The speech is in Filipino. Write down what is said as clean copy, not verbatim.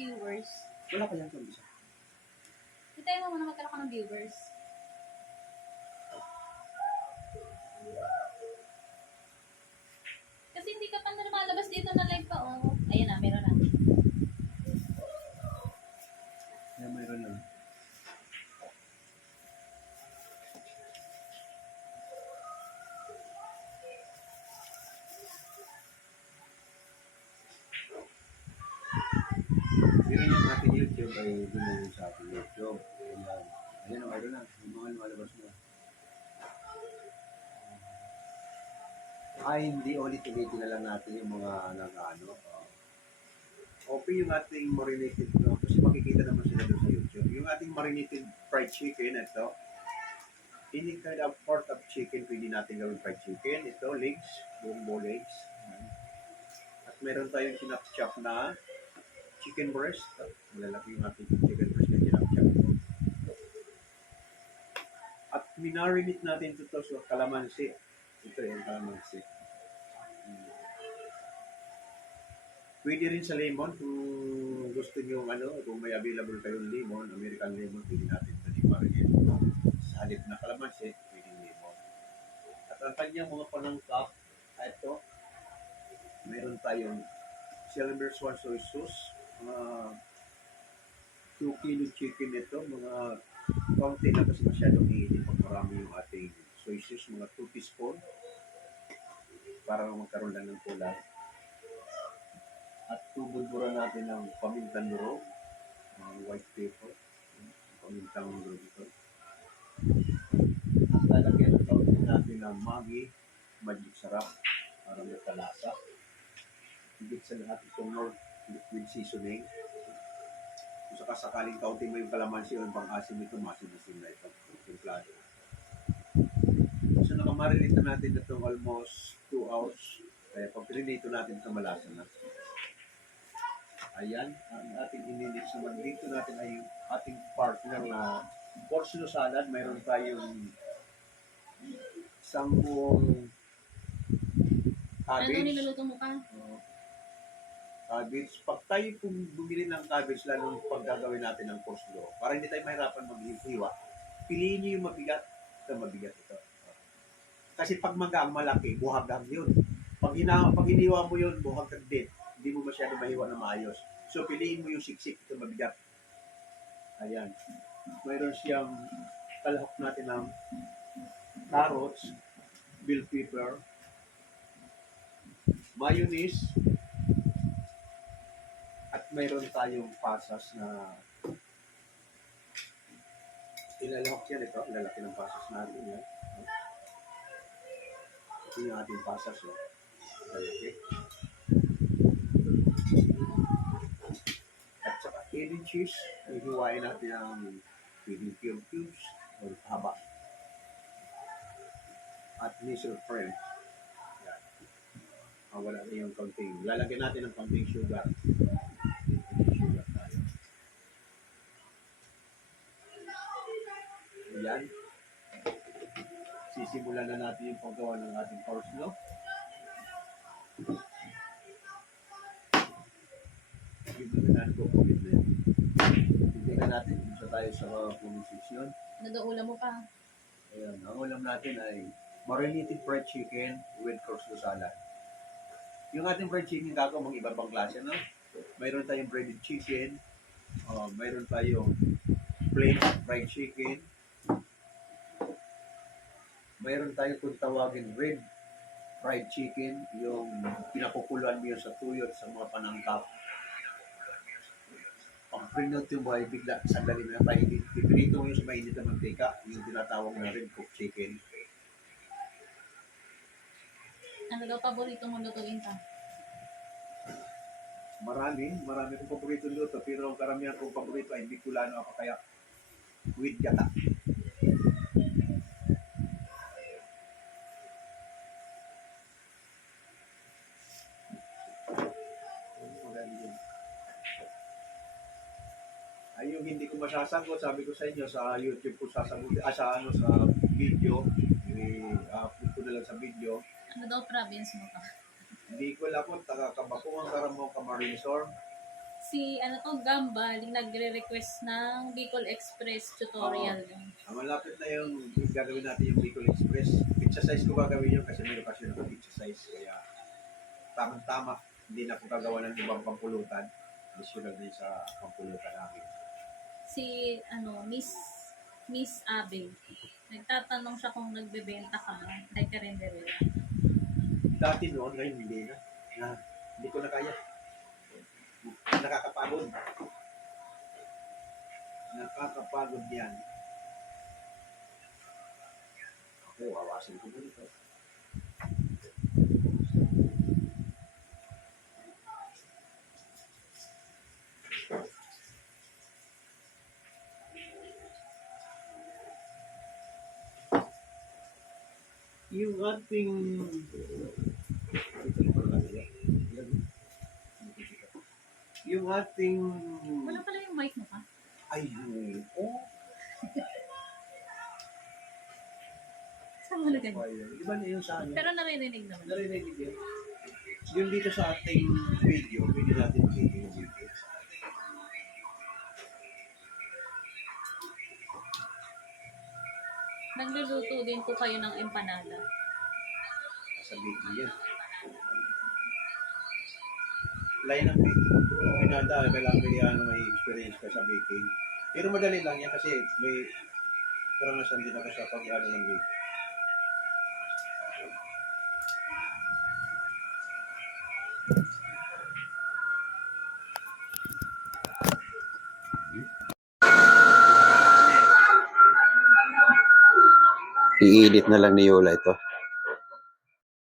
viewers. Wala pa yan sa isa. Hintayin mo muna magkaroon ka ng viewers. Kasi hindi ka pa na lumalabas dito na live pa, oh. Ayun na, meron na. Yan, mayroon na. Pero yung ating YouTube ay gumawa sa ating YouTube. Ayan. Ayan, mayroon na. Yung mga lumalabas na. Ay, hindi ulit-ulitin na lang natin yung mga nag-ano. Okay yung ating marinated, no? Kasi makikita naman sila doon sa YouTube. Yung ating marinated fried chicken, ito. Any kind of part of chicken, pwede natin gawin fried chicken. Ito, legs, buong legs. At meron tayong sinap-chop na chicken breast. Malalaki yung ating chicken breast na sinap-chop. At minarinate natin ito sa kalamansi. Ito yung kalamansi. Pwede rin sa lemon kung gusto nyo kung may available kayong lemon, American lemon, pwede natin ito i-marinate. Sa halip na kalamansi, pwede lemon. At ang kanyang mga panangkap, ito, meron tayong Silver Swan soy sauce, mga 2 kilo chicken ito, mga kaunti na kasi masyadong iinit pag marami yung ating soy sauce, mga 2 teaspoon para magkaroon lang ng kulay. At tubod-bura natin ng pamintang durog, white pepper, pamintang durog ito. At lalagyan ng kaunti natin ng Maggi, magic sarap, para may kalasa. Higit sa lahat itong North liquid seasoning. Kung sakasakaling kaunti mo yung kalamansi o yung pang-asim ito, masin-asin na ito. Templado. So nakamarinate na natin ito almost 2 hours. Kaya pag pirinito natin ito, malasa na. Ayan, ang ating ininit naman dito natin ay yung ating partner na porcino salad. Mayroon tayong isang buong Ano cabbage. niluluto mo pa? Cabbage. Pag tayo bumili ng cabbage, lalo pag gagawin natin ng coleslaw, para hindi tayo mahirapan maghiwa, piliin nyo yung mabigat. Ito, mabigat ito. Kasi pag magang malaki, buhagag yun. Pag hiniwa mo yun, buhagag din. Hindi mo masyado mahiwa na maayos. So, piliin mo yung siksik. Ito mabigat. Ayan. Mayroon siyang kalahok natin ng carrots, bell pepper, mayonnaise, at mayroon tayong pasas na ilalahok yan ito. Ilalaki ng pasas natin yan. Ito yung ating pasas. Okay. At saka any cheese, ihiwain natin ang pwedeng cubes o haba. At nisel frame. Yan. Wala na yung konting. Lalagyan natin ng konting sugar. Sugar tayo. Yan. Sisimulan na natin yung paggawa ng ating coleslaw. Hindi na natin isa tayo sa pronunciation. Ano daw ulam mo pa? Ayan, ang ulam natin ay marinated fried chicken with coleslaw salad. Yung ating fried chicken gagawin mga iba-ibang klase, no? Mayroon tayong breaded chicken, mayroon tayong plain fried chicken, mayroon tayong kung tawagin red fried chicken, yung pinapukuluan mo yun sa tuyo at sa mga panangkap. Pag prinot yung buhay, bigla, sandali na painit. Pipirito mo yung sa mainit na mantika, yung tinatawag na red cooked chicken. Ano daw paborito mong lutuin pa? Marami kong paborito luto, pero ang karamihan kong paborito ay Bicolano ako kaya with gata. Ay, yung hindi ko masasagot, sabi ko sa inyo, sa YouTube ko sasagot, sa video, upload ko na lang sa video. Ano daw province mo pa? Hindi ko alam kung taga Kabakuang, Karamong, Camarinesor. Si ano to, Gamba, nagre-request ng Bicol Express tutorial. Ang malapit na yung gagawin natin yung Bicol Express. Pizza size ko gagawin yun kasi may okasyon ako pizza size. Kaya tamang-tama. Hindi na ako gagawa ng ibang pampulutan. Additional na yun sa pampulutan namin. Si ano, Miss Abe. Nagtatanong siya kung nagbebenta ka kay Karinderya. Dati noon, ngayon hindi na. Hindi ko na kaya. Nakakapagod. Nakakapagod yan. Ako, awasin ko na ito. Yung ating yung ating Wala pala yung mic mo ka? ay Saan mo na ganyan? iba na yung sa ano Pero naririnig naman. narinig yun yung dito sa ating video pwede natin video yung video Nagluluto din po kayo ng empanada. sa video yan line ng baking pinada kailangan may experience ka sa baking pero madali lang yan kasi may karanasan din ako sa pag-ano ng baking. I-edit na lang ni Yola ito.